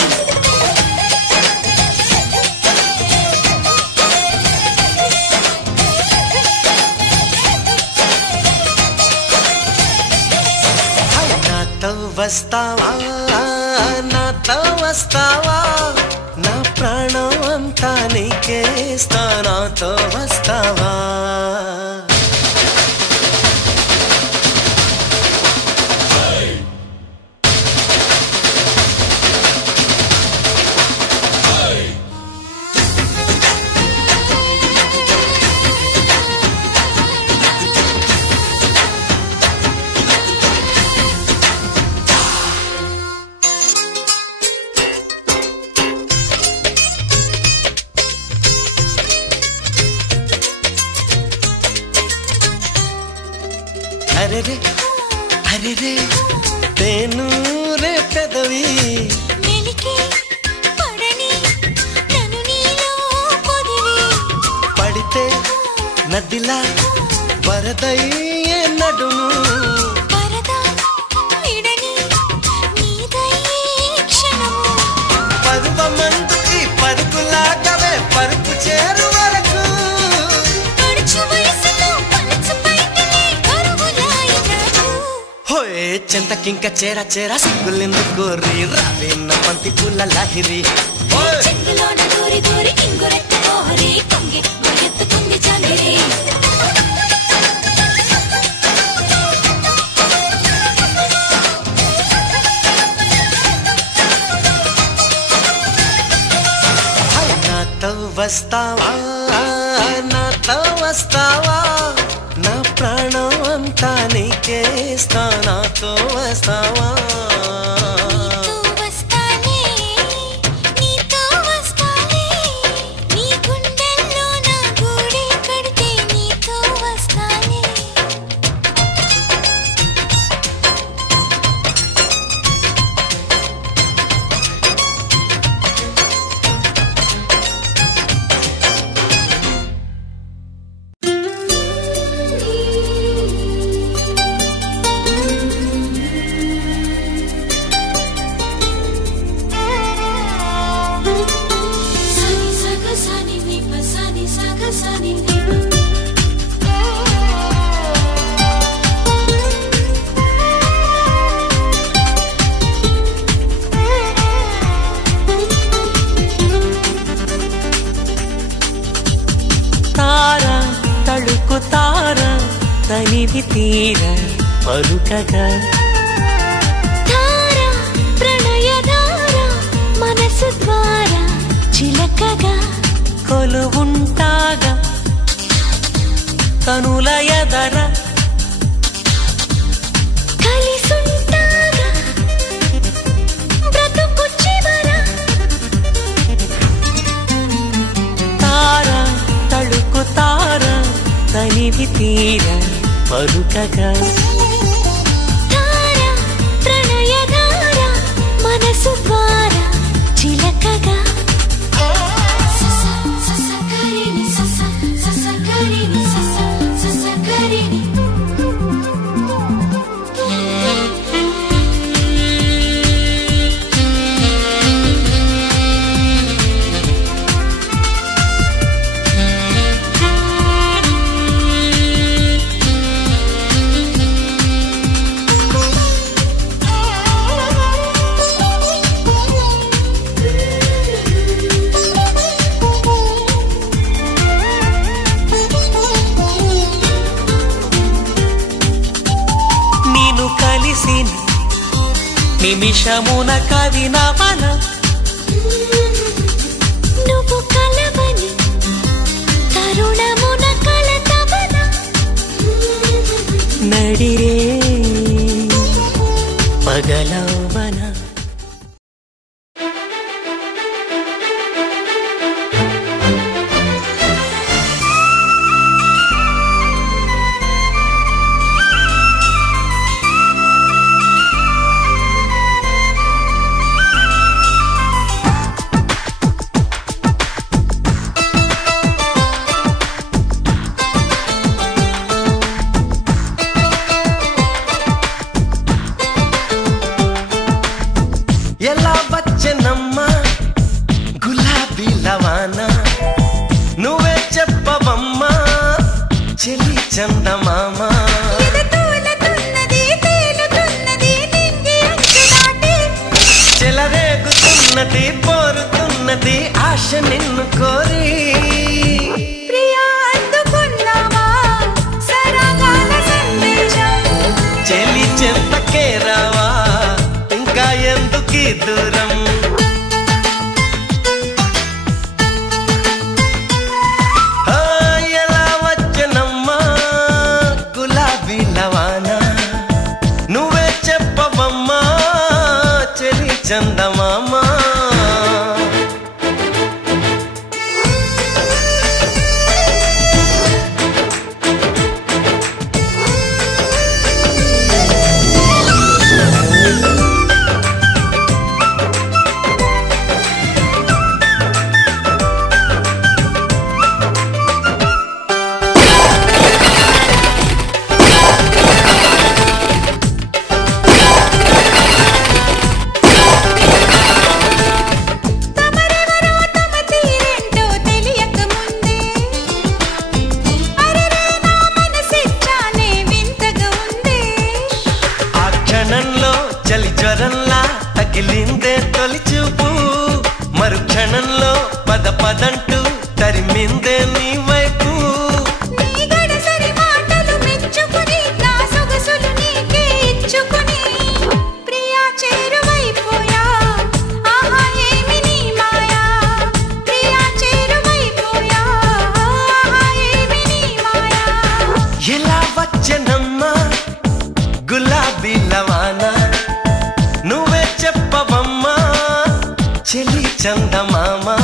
నాతో వస్తావా నాతో వస్తావా నా ప్రాణం అంతా నీకే ఇస్తా నాతో వస్తావా అరెరే అరెరే తేను రే పెదవి మెలికి పడని నన్ను నీలో పొదివి పడితే నదిలా వరదయ్యే నడుము పరదా విడని నీదయ్యే క్షణము పరువమందు ఈ పరుగులాగవే పరుపు చేరు వరకు పడుచు వయసులో పలుచు పైకిలే కరువులాయి నాకు హోయ్ చెంతకింక చేర చేర సిగ్గులెందు కోరి రావేన్న పంతి పూల లాహిరి చెంగులోన దూరి దూరి ఇంగురెత్త కోహరి కొంగి ఎత్తుకుంది జాంగిరి నాతో వస్తావా నాతో వస్తావా నా ప్రాణం అంతా నీకే ఇస్తా నాతో వస్తావా నీతో వస్తాలే నీతో వస్తాలే నీ గుండెల్లో నా గూడే కడితే నీతో వస్తాలే సని సగ సని నిప సని సగ సని నిప తార తళుకు తార తనివి తీర పలుకగా ధార ప్రణయ ధార మనసు ద్వారా చిల కొలువుంటాగా కనుల ఎదర కలిసుంటాగా బ్రతుకు చివర తార తళుకు తార తనివి తీర పలుకగా తార ప్రణయధార మనసు ద్వార చిలకగా నిమిషమున కవినవన నువ్వు కలవని తరుణమున కలతవన నడిరే పగలవన ఎలా వచ్చనమ్మా గులాబీ లవానా నువ్వే చెప్పవమ్మా చెలి చందమామ చెలరేగుతున్నది పోరుతున్నది ఆశ నిన్ను కోరి చెలి చెంతకే రావా ఇంకా ఎందుకీ దూరం ఎలా వచ్చనమ్మా గులాబీ లవానా నువ్వే చెప్పవమ్మా చెలి చందమామా చలి జ్వరంలా తగిలిందే తొలి చూపు మరుక్షణంలో పద పదంటూ తరిమిందే నీ వైపు ఎలా వచ్చనమ్మా గులాబీ లవానా నువ్వే చెప్పవమ్మా చెలి చందమామా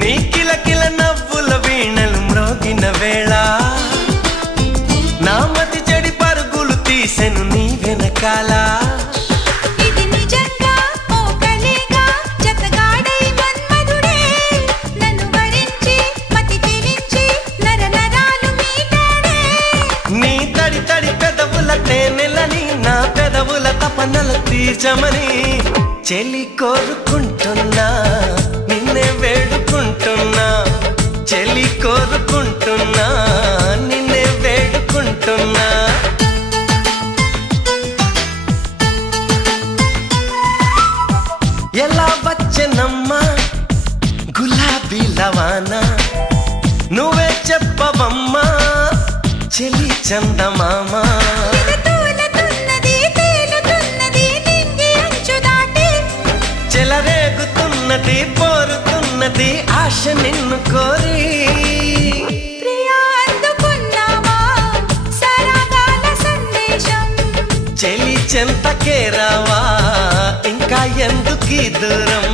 నీ కిలకిల నవ్వుల వీణలు మ్రోగిన వేళ నా మతి చెడి పరుగులు తీసెను నీ వెనకాల ఇది నిజంగా ఓ కలేగా జతగాడై మన్మధుడే నన్ను వరించి మతి చెలించి నర నరాలు మీటాడే నీ తడి తడి పెదవుల తేనెలని నా పెదవుల తపనలు తీర్చమని చెలి కోరుకుంటున్నా నిన్నే వేడు వచ్చెనమ్మా గులాబీ లవానా నువ్వే చెప్పవమ్మా చెలి చందమామ చెలరేగుతున్నది పోరుతున్నది ఆశ నిన్ను కోరి చెలి చెంతకే రావా ఇంకా ఎందుకీ దూరం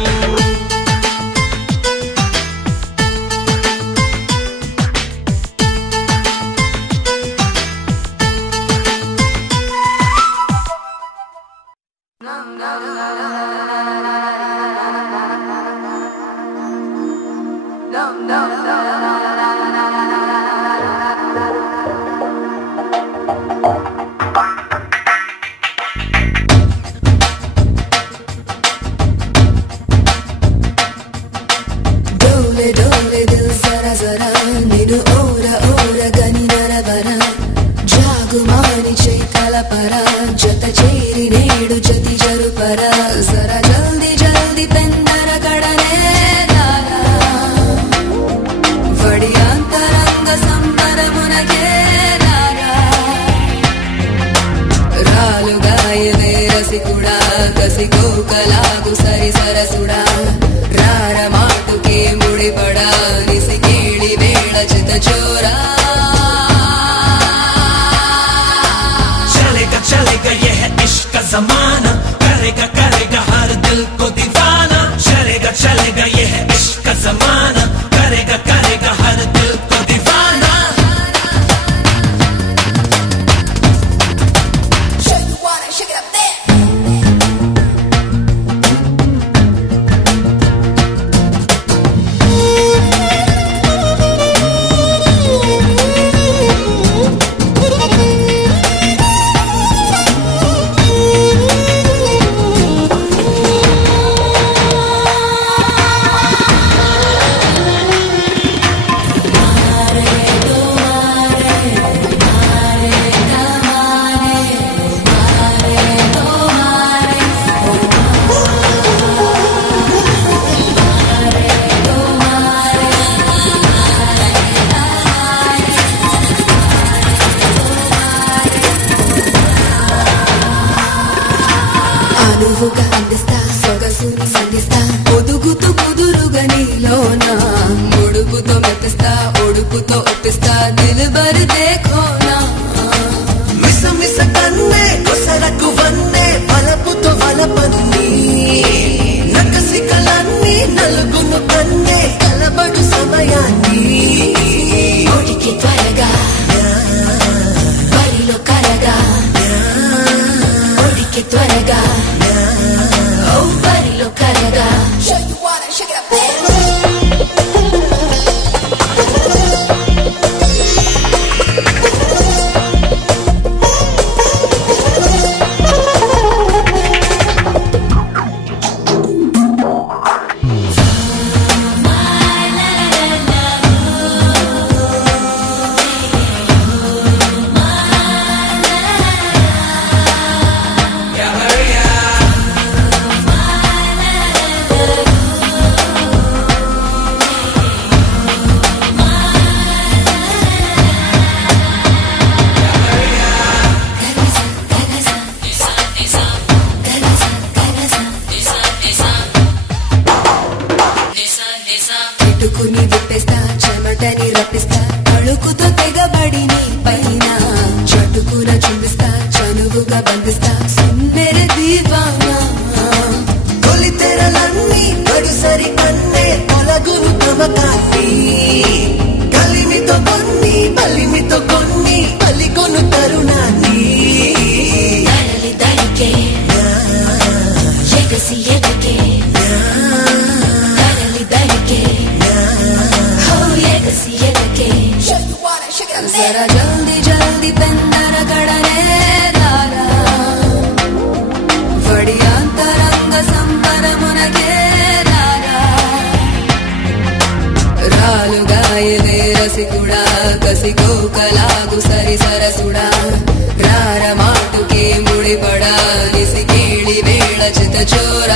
ಮುಡಿಪಡ ನಿಸಿ ಕೇಳಿ ಬೇಳ ಚಿತ ಚೋರ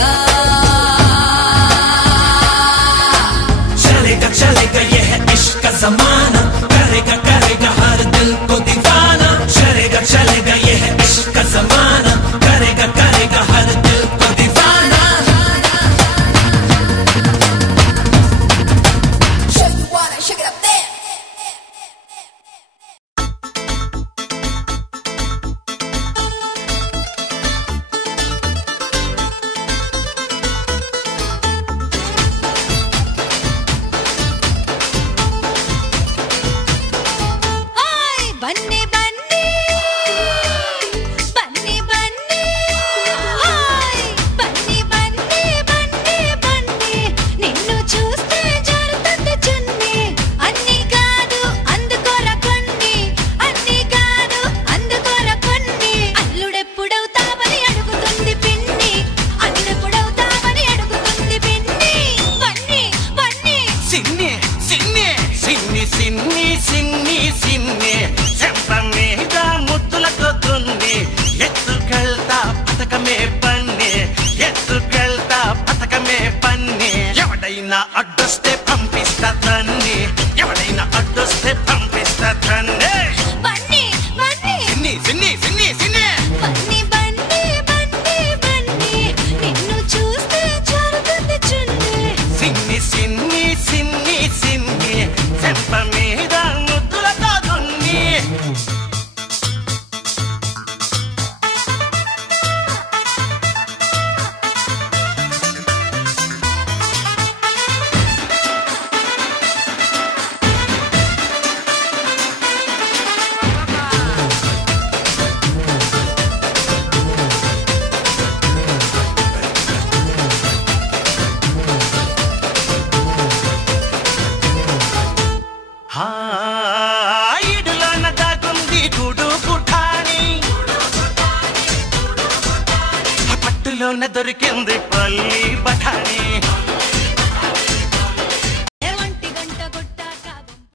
ఈడులోన దాగుంది గూడు పుఠాని పట్టులోన దొరికింది పల్లి